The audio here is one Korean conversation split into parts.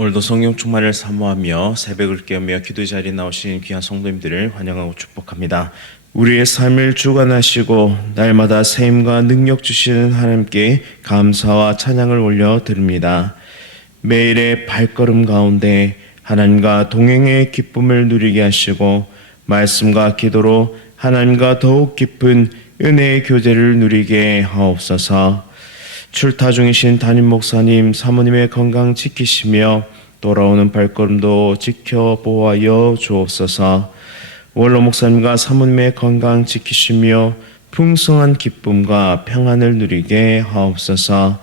오늘도 성령 충만을 사모하며 새벽을 깨우며 기도 자리에 나오신 귀한 성도님들을 환영하고 축복합니다. 우리의 삶을 주관하시고 날마다 새 힘과 능력 주시는 하나님께 감사와 찬양을 올려 드립니다. 매일의 발걸음 가운데 하나님과 동행의 기쁨을 누리게 하시고 말씀과 기도로 하나님과 더욱 깊은 은혜의 교제를 누리게 하옵소서. 출타 중이신 담임 목사님, 사모님의 건강 지키시며 돌아오는 발걸음도 지켜 보호하여 주옵소서. 원로 목사님과 사모님의 건강 지키시며 풍성한 기쁨과 평안을 누리게 하옵소서.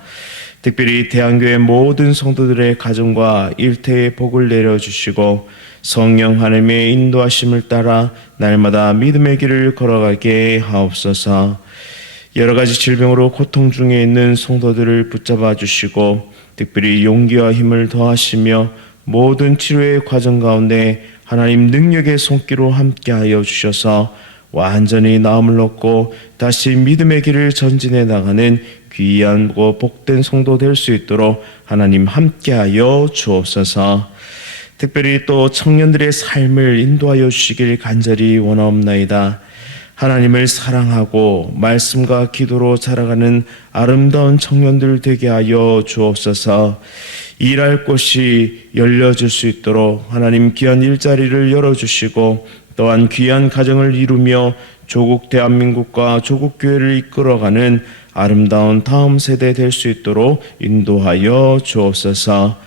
특별히 대한교회 모든 성도들의 가정과 일터에 복을 내려주시고 성령 하나님의 인도하심을 따라 날마다 믿음의 길을 걸어가게 하옵소서. 여러 가지 질병으로 고통 중에 있는 성도들을 붙잡아 주시고 특별히 용기와 힘을 더하시며 모든 치료의 과정 가운데 하나님 능력의 손길로 함께하여 주셔서 완전히 나음을 얻고 다시 믿음의 길을 전진해 나가는 귀한 복된 성도 될 수 있도록 하나님 함께하여 주옵소서. 특별히 또 청년들의 삶을 인도하여 주시길 간절히 원하옵나이다. 하나님을 사랑하고 말씀과 기도로 자라가는 아름다운 청년들 되게 하여 주옵소서. 일할 곳이 열려질 수 있도록 하나님 귀한 일자리를 열어주시고 또한 귀한 가정을 이루며 조국 대한민국과 조국 교회를 이끌어가는 아름다운 다음 세대 될 수 있도록 인도하여 주옵소서.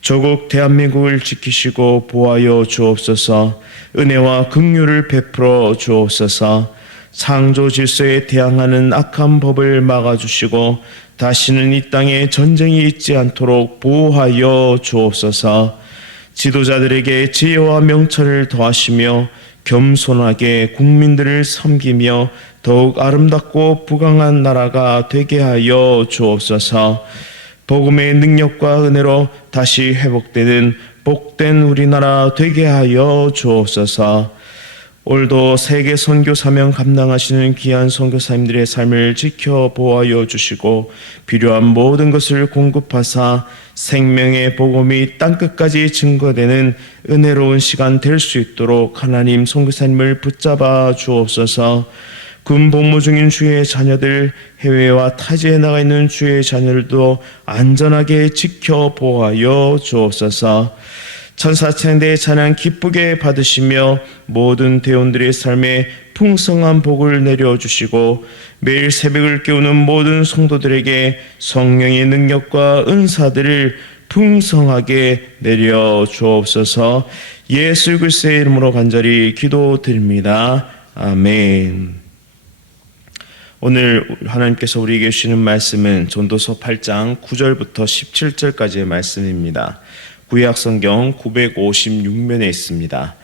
조국 대한민국을 지키시고 보호하여 주옵소서. 은혜와 긍휼을 베풀어 주옵소서. 창조 질서에 대항하는 악한 법을 막아주시고 다시는 이 땅에 전쟁이 있지 않도록 보호하여 주옵소서. 지도자들에게 지혜와 명철을 더하시며 겸손하게 국민들을 섬기며 더욱 아름답고 부강한 나라가 되게 하여 주옵소서. 복음의 능력과 은혜로 다시 회복되는 복된 우리나라 되게 하여 주옵소서. 오늘도 세계 선교 사명 감당하시는 귀한 선교사님들의 삶을 지켜 보호하여 주시고 필요한 모든 것을 공급하사 생명의 복음이 땅끝까지 증거되는 은혜로운 시간 될 수 있도록 하나님 선교사님을 붙잡아 주옵소서. 군 복무 중인 주의 자녀들, 해외와 타지에 나가 있는 주의 자녀들도 안전하게 지켜 보호하여 주옵소서. 천사창대의 찬양 기쁘게 받으시며 모든 대원들의 삶에 풍성한 복을 내려주시고 매일 새벽을 깨우는 모든 성도들에게 성령의 능력과 은사들을 풍성하게 내려 주옵소서. 예수 그리스도의 이름으로 간절히 기도드립니다. 아멘. 오늘 하나님께서 우리에게 주시는 말씀은 전도서 8장 9절부터 17절까지의 말씀입니다. 구약성경 956면에 있습니다.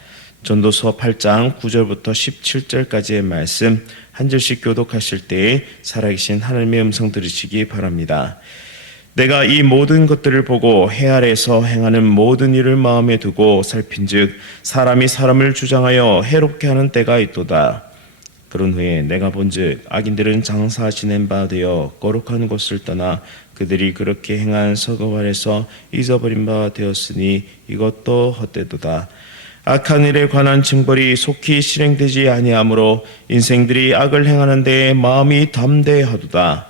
전도서 8장 9절부터 17절까지의 말씀 한 절씩 교독하실 때 살아계신 하나님의 음성 들으시기 바랍니다. 내가 이 모든 것들을 보고 해 아래에서 행하는 모든 일을 마음에 두고 살핀즉 사람이 사람을 주장하여 해롭게 하는 때가 있도다. 그런 후에 내가 본즉 악인들은 장사 지낸 바 되어 거룩한 곳을 떠나 그들이 그렇게 행한 서거 아래서 잊어버린 바 되었으니 이것도 헛되도다. 악한 일에 관한 징벌이 속히 실행되지 아니하므로 인생들이 악을 행하는 데에 마음이 담대하도다.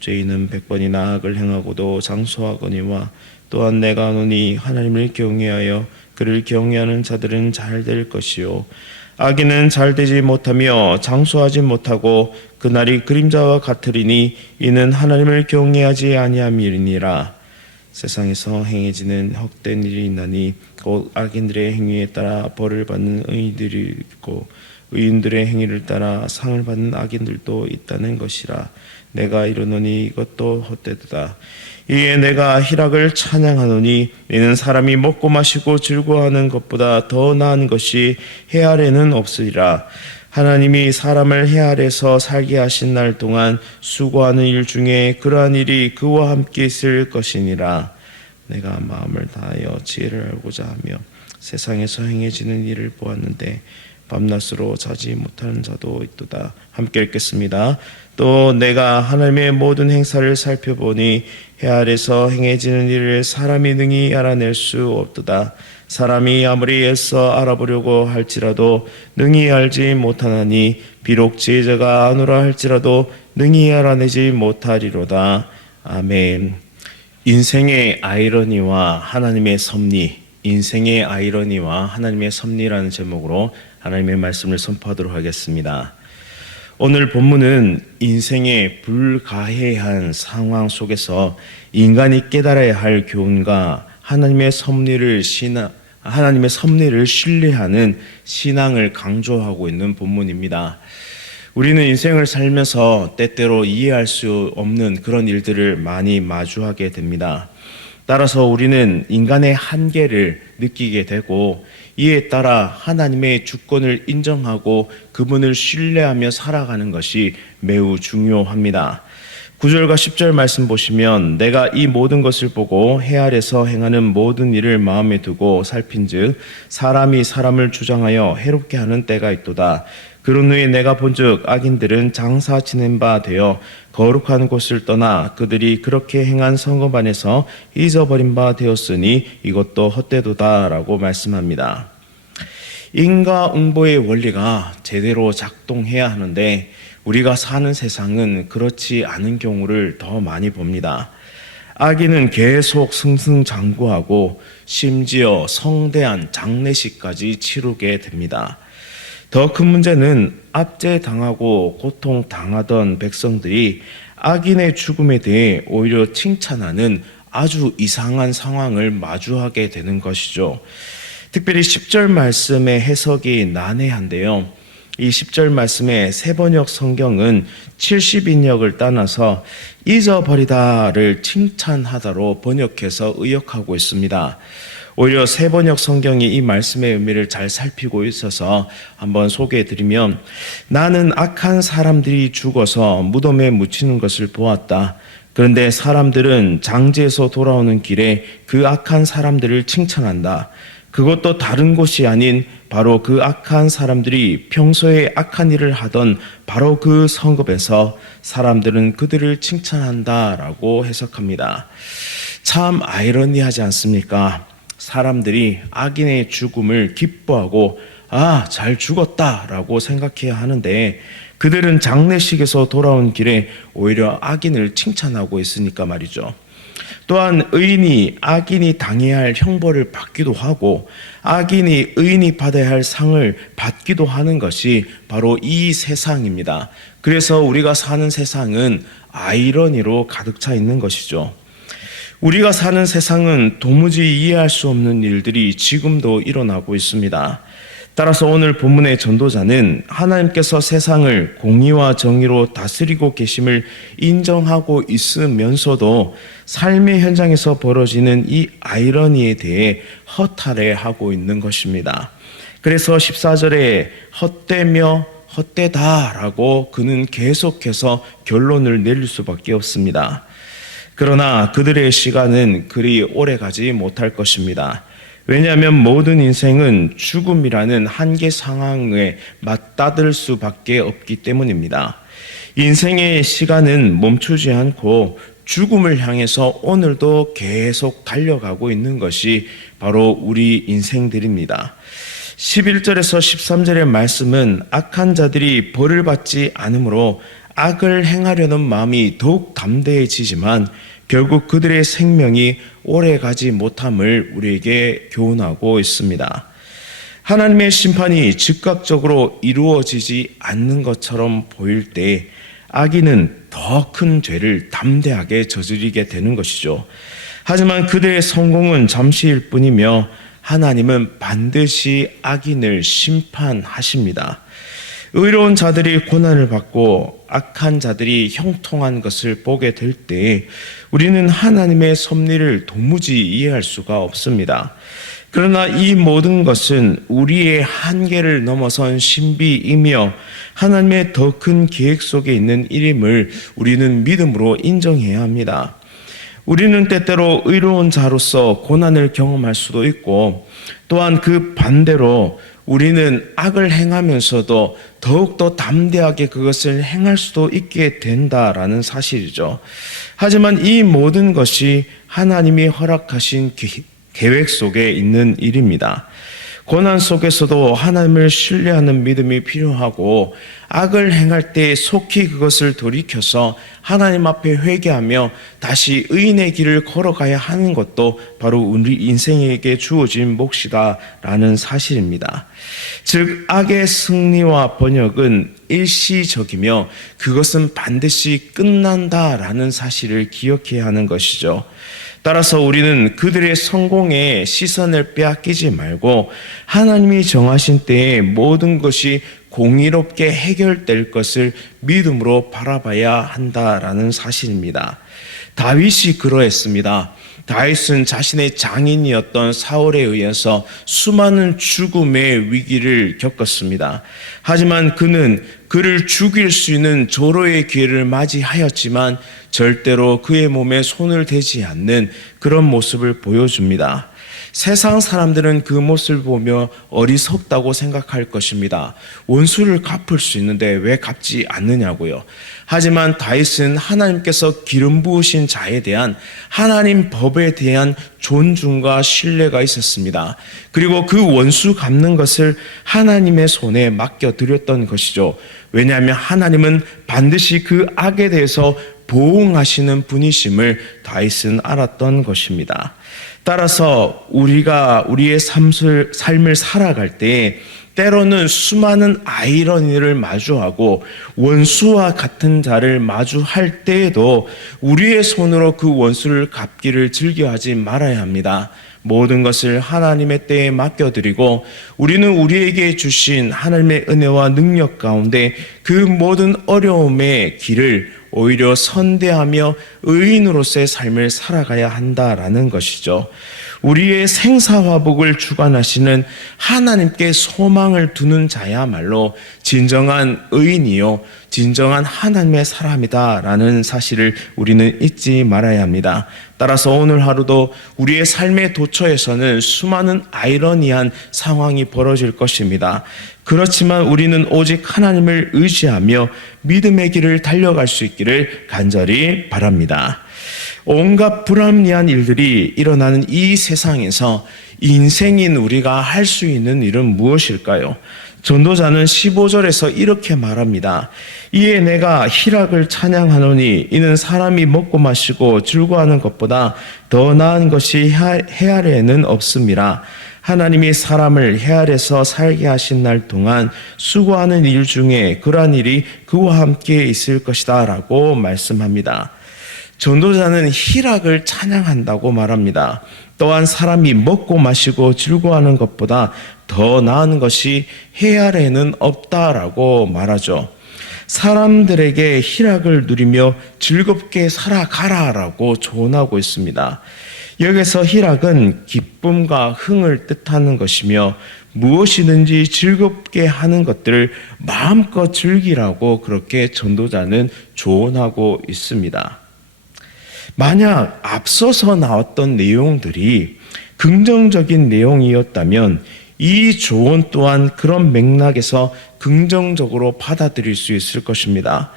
죄인은 100번이나 악을 행하고도 장수하거니와 또한 내가 아노니 하나님을 경외하여 그를 경외하는 자들은 잘 될 것이요 악인은 잘되지 못하며 장수하지 못하고 그날이 그림자와 같으리니 이는 하나님을 경외하지 아니함이니라. 세상에서 행해지는 헛된 일이 있나니 곧 악인들의 행위에 따라 벌을 받는 의인들이 있고 의인들의 행위를 따라 상을 받는 악인들도 있다는 것이라. 내가 이르노니 이것도 헛되도다. 이에 내가 희락을 찬양하노니 이는 사람이 먹고 마시고 즐거워하는 것보다 더 나은 것이 해 아래는 없으리라. 하나님이 사람을 해 아래서 살게 하신 날 동안 수고하는 일 중에 그러한 일이 그와 함께 있을 것이니라. 내가 마음을 다하여 지혜를 알고자 하며 세상에서 행해지는 일을 보았는데 밤낮으로 자지 못하는 자도 있도다. 함께 읽겠습니다. 또 내가 하나님의 모든 행사를 살펴보니 해 아래서 행해지는 일을 사람이 능히 알아낼 수 없도다. 사람이 아무리 애써 알아보려고 할지라도 능히 알지 못하나니 비록 지혜자가 아노라 할지라도 능히 알아내지 못하리로다. 아멘. 인생의 아이러니와 하나님의 섭리, 인생의 아이러니와 하나님의 섭리라는 제목으로 하나님의 말씀을 선포하도록 하겠습니다. 오늘 본문은 인생의 불가해한 상황 속에서 인간이 깨달아야 할 교훈과 하나님의 섭리를 신뢰하는 신앙을 강조하고 있는 본문입니다. 우리는 인생을 살면서 때때로 이해할 수 없는 그런 일들을 많이 마주하게 됩니다. 따라서 우리는 인간의 한계를 느끼게 되고 이에 따라 하나님의 주권을 인정하고 그분을 신뢰하며 살아가는 것이 매우 중요합니다. 9절과 10절 말씀 보시면 내가 이 모든 것을 보고 해 아래서 행하는 모든 일을 마음에 두고 살핀즉 사람이 사람을 주장하여 해롭게 하는 때가 있도다. 그런 후에 내가 본즉 악인들은 장사 지낸 바 되어 거룩한 곳을 떠나 그들이 그렇게 행한 성읍 안에서 잊어버린 바 되었으니 이것도 헛되도다 라고 말씀합니다. 인과응보의 원리가 제대로 작동해야 하는데 우리가 사는 세상은 그렇지 않은 경우를 더 많이 봅니다. 악인은 계속 승승장구하고 심지어 성대한 장례식까지 치르게 됩니다. 더 큰 문제는 압제당하고 고통당하던 백성들이 악인의 죽음에 대해 오히려 칭찬하는 아주 이상한 상황을 마주하게 되는 것이죠. 특별히 10절 말씀의 해석이 난해한데요. 이 10절 말씀의 세번역 성경은 70인역을 따놔서 잊어버리다를 칭찬하다로 번역해서 의역하고 있습니다. 오히려 세번역 성경이 이 말씀의 의미를 잘 살피고 있어서 한번 소개해드리면 나는 악한 사람들이 죽어서 무덤에 묻히는 것을 보았다. 그런데 사람들은 장제에서 돌아오는 길에 그 악한 사람들을 칭찬한다. 그것도 다른 곳이 아닌 바로 그 악한 사람들이 평소에 악한 일을 하던 바로 그 성읍에서 사람들은 그들을 칭찬한다라고 해석합니다. 참 아이러니하지 않습니까? 사람들이 악인의 죽음을 기뻐하고 잘 죽었다라고 생각해야 하는데 그들은 장례식에서 돌아온 길에 오히려 악인을 칭찬하고 있으니까 말이죠. 또한 의인이 악인이 당해야 할 형벌을 받기도 하고 악인이 의인이 받아야 할 상을 받기도 하는 것이 바로 이 세상입니다. 그래서 우리가 사는 세상은 아이러니로 가득 차 있는 것이죠. 우리가 사는 세상은 도무지 이해할 수 없는 일들이 지금도 일어나고 있습니다. 따라서 오늘 본문의 전도자는 하나님께서 세상을 공의와 정의로 다스리고 계심을 인정하고 있으면서도 삶의 현장에서 벌어지는 이 아이러니에 대해 허탈해하고 있는 것입니다. 그래서 14절에 헛되며 헛되다라고 그는 계속해서 결론을 내릴 수밖에 없습니다. 그러나 그들의 시간은 그리 오래 가지 못할 것입니다. 왜냐하면 모든 인생은 죽음이라는 한계 상황에 맞닥뜨릴 수밖에 없기 때문입니다. 인생의 시간은 멈추지 않고 죽음을 향해서 오늘도 계속 달려가고 있는 것이 바로 우리 인생들입니다. 11절에서 13절의 말씀은 악한 자들이 벌을 받지 않으므로 악을 행하려는 마음이 더욱 담대해지지만 결국 그들의 생명이 오래가지 못함을 우리에게 교훈하고 있습니다. 하나님의 심판이 즉각적으로 이루어지지 않는 것처럼 보일 때 악인은 더 큰 죄를 담대하게 저지르게 되는 것이죠. 하지만 그들의 성공은 잠시일 뿐이며 하나님은 반드시 악인을 심판하십니다. 의로운 자들이 고난을 받고 악한 자들이 형통한 것을 보게 될 때 우리는 하나님의 섭리를 도무지 이해할 수가 없습니다. 그러나 이 모든 것은 우리의 한계를 넘어선 신비이며 하나님의 더 큰 계획 속에 있는 일임을 우리는 믿음으로 인정해야 합니다. 우리는 때때로 의로운 자로서 고난을 경험할 수도 있고 또한 그 반대로 우리는 악을 행하면서도 더욱더 담대하게 그것을 행할 수도 있게 된다라는 사실이죠. 하지만 이 모든 것이 하나님이 허락하신 계획 속에 있는 일입니다. 고난 속에서도 하나님을 신뢰하는 믿음이 필요하고, 악을 행할 때 속히 그것을 돌이켜서 하나님 앞에 회개하며 다시 의인의 길을 걸어가야 하는 것도 바로 우리 인생에게 주어진 몫이다라는 사실입니다. 즉, 악의 승리와 번역은 일시적이며 그것은 반드시 끝난다라는 사실을 기억해야 하는 것이죠. 따라서 우리는 그들의 성공에 시선을 빼앗기지 말고 하나님이 정하신 때에 모든 것이 공의롭게 해결될 것을 믿음으로 바라봐야 한다라는 사실입니다. 다윗이 그러했습니다. 다윗은 자신의 장인이었던 사울에 의해서 수많은 죽음의 위기를 겪었습니다. 하지만 그는 그를 죽일 수 있는 조로의 기회를 맞이하였지만 절대로 그의 몸에 손을 대지 않는 그런 모습을 보여줍니다. 세상 사람들은 그 모습을 보며 어리석다고 생각할 것입니다. 원수를 갚을 수 있는데 왜 갚지 않느냐고요. 하지만 다윗은 하나님께서 기름 부으신 자에 대한 하나님 법에 대한 존중과 신뢰가 있었습니다. 그리고 그 원수 갚는 것을 하나님의 손에 맡겨드렸던 것이죠. 왜냐하면 하나님은 반드시 그 악에 대해서 보응하시는 분이심을 다윗은 알았던 것입니다. 따라서 우리가 우리의 삶을 살아갈 때 때로는 수많은 아이러니를 마주하고 원수와 같은 자를 마주할 때에도 우리의 손으로 그 원수를 갚기를 즐겨하지 말아야 합니다. 모든 것을 하나님의 때에 맡겨드리고 우리는 우리에게 주신 하나님의 은혜와 능력 가운데 그 모든 어려움의 길을 오히려 선대하며 의인으로서의 삶을 살아가야 한다라는 것이죠. 우리의 생사화복을 주관하시는 하나님께 소망을 두는 자야말로 진정한 의인이요 진정한 하나님의 사람이다라는 사실을 우리는 잊지 말아야 합니다. 따라서 오늘 하루도 우리의 삶의 도처에서는 수많은 아이러니한 상황이 벌어질 것입니다. 그렇지만 우리는 오직 하나님을 의지하며 믿음의 길을 달려갈 수 있기를 간절히 바랍니다. 온갖 불합리한 일들이 일어나는 이 세상에서 인생인 우리가 할 수 있는 일은 무엇일까요? 전도자는 15절에서 이렇게 말합니다. 이에 내가 희락을 찬양하노니 이는 사람이 먹고 마시고 즐거워하는 것보다 더 나은 것이 해아래에는 없음이라. 하나님이 사람을 해아래서 살게 하신 날 동안 수고하는 일 중에 그러한 일이 그와 함께 있을 것이다 라고 말씀합니다. 전도자는 희락을 찬양한다고 말합니다. 또한 사람이 먹고 마시고 즐거워하는 것보다 더 나은 것이 해 아래에는 없다라고 말하죠. 사람들에게 희락을 누리며 즐겁게 살아가라라고 조언하고 있습니다. 여기서 희락은 기쁨과 흥을 뜻하는 것이며 무엇이든지 즐겁게 하는 것들을 마음껏 즐기라고 그렇게 전도자는 조언하고 있습니다. 만약 앞서서 나왔던 내용들이 긍정적인 내용이었다면 이 조언 또한 그런 맥락에서 긍정적으로 받아들일 수 있을 것입니다.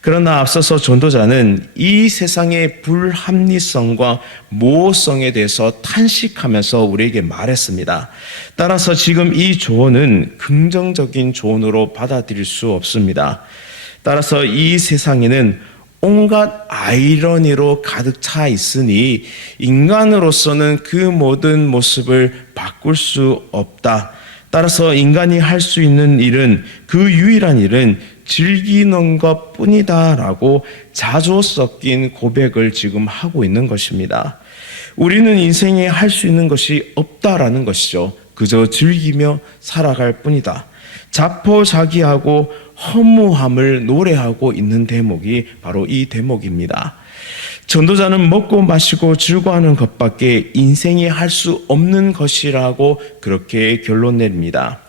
그러나 앞서서 전도자는 이 세상의 불합리성과 모호성에 대해서 탄식하면서 우리에게 말했습니다. 따라서 지금 이 조언은 긍정적인 조언으로 받아들일 수 없습니다. 따라서 이 세상에는 온갖 아이러니로 가득 차 있으니 인간으로서는 그 모든 모습을 바꿀 수 없다. 따라서 인간이 할 수 있는 일은 그 유일한 일은 즐기는 것뿐이다 라고 자조 섞인 고백을 지금 하고 있는 것입니다. 우리는 인생에 할 수 있는 것이 없다라는 것이죠. 그저 즐기며 살아갈 뿐이다. 자포자기하고 허무함을 노래하고 있는 대목이 바로 이 대목입니다. 전도자는 먹고 마시고 즐거워하는 것밖에 인생이 할 수 없는 것이라고 그렇게 결론 내립니다.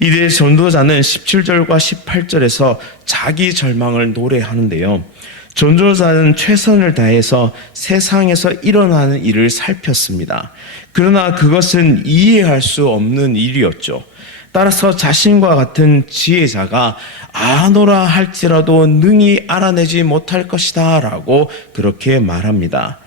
이때 전도자는 17절과 18절에서 자기 절망을 노래하는데요. 전도자는 최선을 다해서 세상에서 일어나는 일을 살폈습니다. 그러나 그것은 이해할 수 없는 일이었죠. 따라서 자신과 같은 지혜자가 아노라 할지라도 능히 알아내지 못할 것이다 라고 그렇게 말합니다.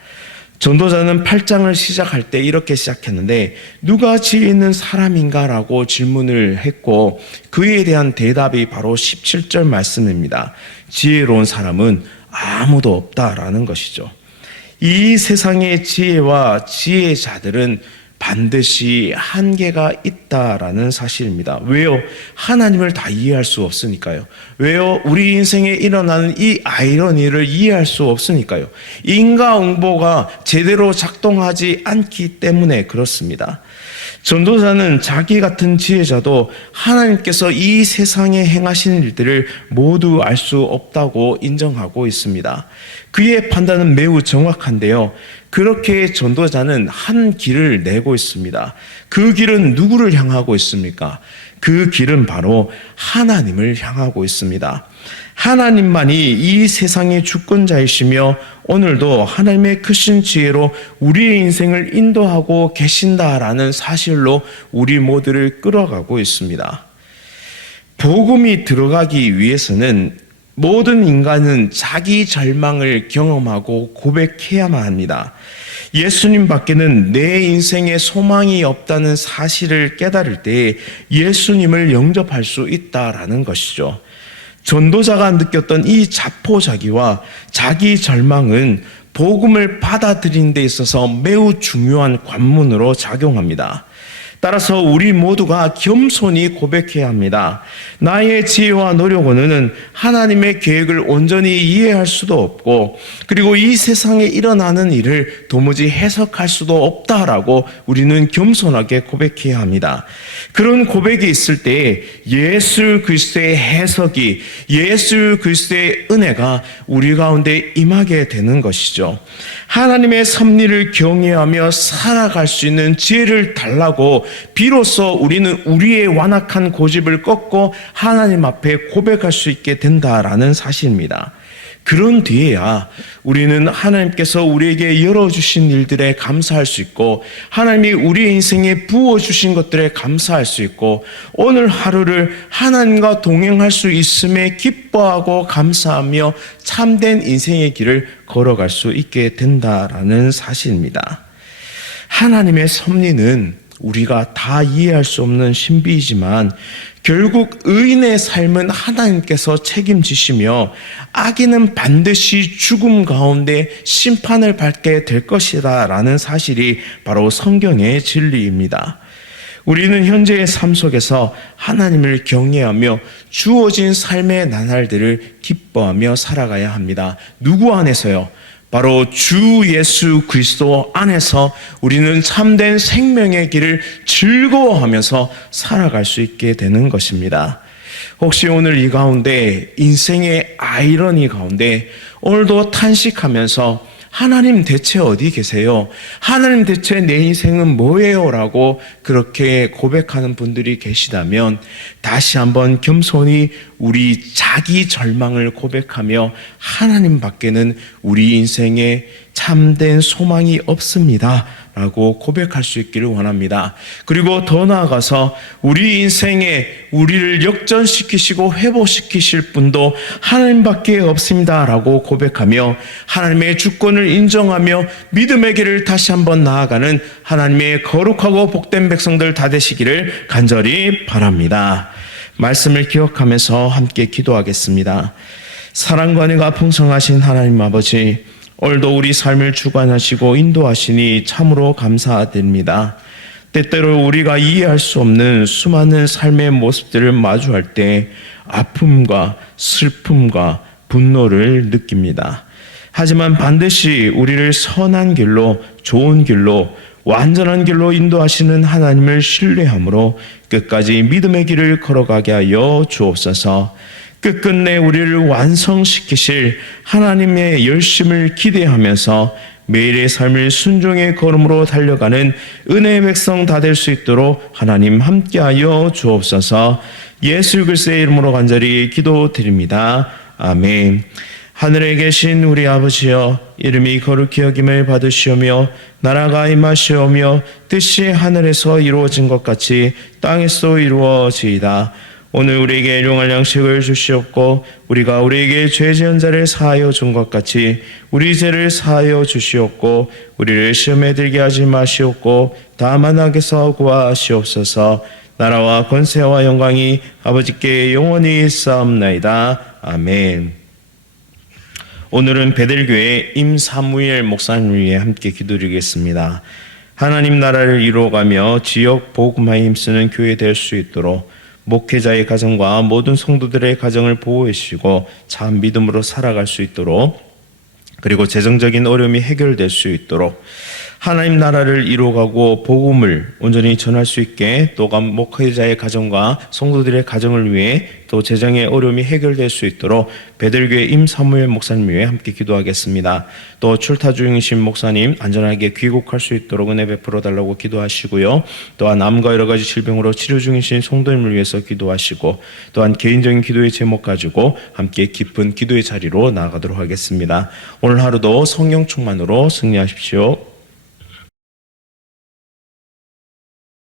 전도자는 8장을 시작할 때 이렇게 시작했는데 누가 지혜 있는 사람인가 라고 질문을 했고 그에 대한 대답이 바로 17절 말씀입니다. 지혜로운 사람은 아무도 없다라는 것이죠. 이 세상의 지혜와 지혜자들은 반드시 한계가 있다라는 사실입니다. 왜요? 하나님을 다 이해할 수 없으니까요. 왜요? 우리 인생에 일어나는 이 아이러니를 이해할 수 없으니까요. 인과응보가 제대로 작동하지 않기 때문에 그렇습니다. 전도자는 자기 같은 지혜자도 하나님께서 이 세상에 행하시는 일들을 모두 알 수 없다고 인정하고 있습니다. 그의 판단은 매우 정확한데요. 그렇게 전도자는 한 길을 내고 있습니다. 그 길은 누구를 향하고 있습니까? 그 길은 바로 하나님을 향하고 있습니다. 하나님만이 이 세상의 주권자이시며 오늘도 하나님의 크신 지혜로 우리의 인생을 인도하고 계신다라는 사실로 우리 모두를 끌어가고 있습니다. 복음이 들어가기 위해서는 모든 인간은 자기 절망을 경험하고 고백해야만 합니다. 예수님 밖에는 내 인생에 소망이 없다는 사실을 깨달을 때 예수님을 영접할 수 있다라는 것이죠. 전도자가 느꼈던 이 자포자기와 자기 절망은 복음을 받아들이는 데 있어서 매우 중요한 관문으로 작용합니다. 따라서 우리 모두가 겸손히 고백해야 합니다. 나의 지혜와 노력으로는 하나님의 계획을 온전히 이해할 수도 없고 그리고 이 세상에 일어나는 일을 도무지 해석할 수도 없다라고 우리는 겸손하게 고백해야 합니다. 그런 고백이 있을 때 예수 그리스도의 해석이 예수 그리스도의 은혜가 우리 가운데 임하게 되는 것이죠. 하나님의 섭리를 경외하며 살아갈 수 있는 지혜를 달라고 비로소 우리는 우리의 완악한 고집을 꺾고 하나님 앞에 고백할 수 있게 된다라는 사실입니다. 그런 뒤에야 우리는 하나님께서 우리에게 열어주신 일들에 감사할 수 있고 하나님이 우리의 인생에 부어주신 것들에 감사할 수 있고 오늘 하루를 하나님과 동행할 수 있음에 기뻐하고 감사하며 참된 인생의 길을 걸어갈 수 있게 된다라는 사실입니다. 하나님의 섭리는 우리가 다 이해할 수 없는 신비이지만 결국 의인의 삶은 하나님께서 책임지시며 악인은 반드시 죽음 가운데 심판을 받게 될 것이다 라는 사실이 바로 성경의 진리입니다. 우리는 현재의 삶 속에서 하나님을 경외하며 주어진 삶의 나날들을 기뻐하며 살아가야 합니다. 누구 안에서요? 바로 주 예수 그리스도 안에서 우리는 참된 생명의 길을 즐거워하면서 살아갈 수 있게 되는 것입니다. 혹시 오늘 이 가운데 인생의 아이러니 가운데 오늘도 탄식하면서 하나님 대체 어디 계세요? 하나님 대체 내 인생은 뭐예요? 라고 그렇게 고백하는 분들이 계시다면 다시 한번 겸손히 우리 자기 절망을 고백하며 하나님 밖에는 우리 인생에 참된 소망이 없습니다 라고 고백할 수 있기를 원합니다. 그리고 더 나아가서 우리 인생에 우리를 역전시키시고 회복시키실 분도 하나님밖에 없습니다 라고 고백하며 하나님의 주권을 인정하며 믿음의 길을 다시 한번 나아가는 하나님의 거룩하고 복된 백성들 다 되시기를 간절히 바랍니다. 말씀을 기억하면서 함께 기도하겠습니다. 사랑과 은혜가 풍성하신 하나님 아버지, 오늘도 우리 삶을 주관하시고 인도하시니 참으로 감사드립니다. 때때로 우리가 이해할 수 없는 수많은 삶의 모습들을 마주할 때 아픔과 슬픔과 분노를 느낍니다. 하지만 반드시 우리를 선한 길로, 좋은 길로, 완전한 길로 인도하시는 하나님을 신뢰함으로 끝까지 믿음의 길을 걸어가게 하여 주옵소서. 끝끝내 우리를 완성시키실 하나님의 열심을 기대하면서 매일의 삶을 순종의 걸음으로 달려가는 은혜의 백성 다 될 수 있도록 하나님 함께하여 주옵소서. 예수 그리스도의 이름으로 간절히 기도드립니다. 아멘. 하늘에 계신 우리 아버지여, 이름이 거룩히 여김을 받으시오며 나라가 임하시오며 뜻이 하늘에서 이루어진 것 같이 땅에서 이루어지이다. 오늘 우리에게 일용할 양식을 주시옵고 우리가 우리에게 죄 지은 자를 사하여 준 것 같이 우리 죄를 사하여 주시옵고 우리를 시험에 들게 하지 마시옵고 다만 악에서 구하시옵소서. 나라와 권세와 영광이 아버지께 영원히 있사옵나이다. 아멘. 오늘은 베델교회 임사무엘 목사님을 위해 함께 기도드리겠습니다. 하나님 나라를 이루어가며 지역 복음화에 힘쓰는 교회 될 수 있도록 목회자의 가정과 모든 성도들의 가정을 보호해 주시고 참 믿음으로 살아갈 수 있도록, 그리고 재정적인 어려움이 해결될 수 있도록 하나님 나라를 이루어가고 복음을 온전히 전할 수 있게, 또 목회자의 가정과 성도들의 가정을 위해 또 재정의 어려움이 해결될 수 있도록 베델교회 임사무엘 목사님 위해 함께 기도하겠습니다. 또 출타 중이신 목사님 안전하게 귀국할 수 있도록 은혜 베풀어 달라고 기도하시고요. 또한 암과 여러 가지 질병으로 치료 중이신 성도님을 위해서 기도하시고, 또한 개인적인 기도의 제목 가지고 함께 깊은 기도의 자리로 나아가도록 하겠습니다. 오늘 하루도 성령 충만으로 승리하십시오.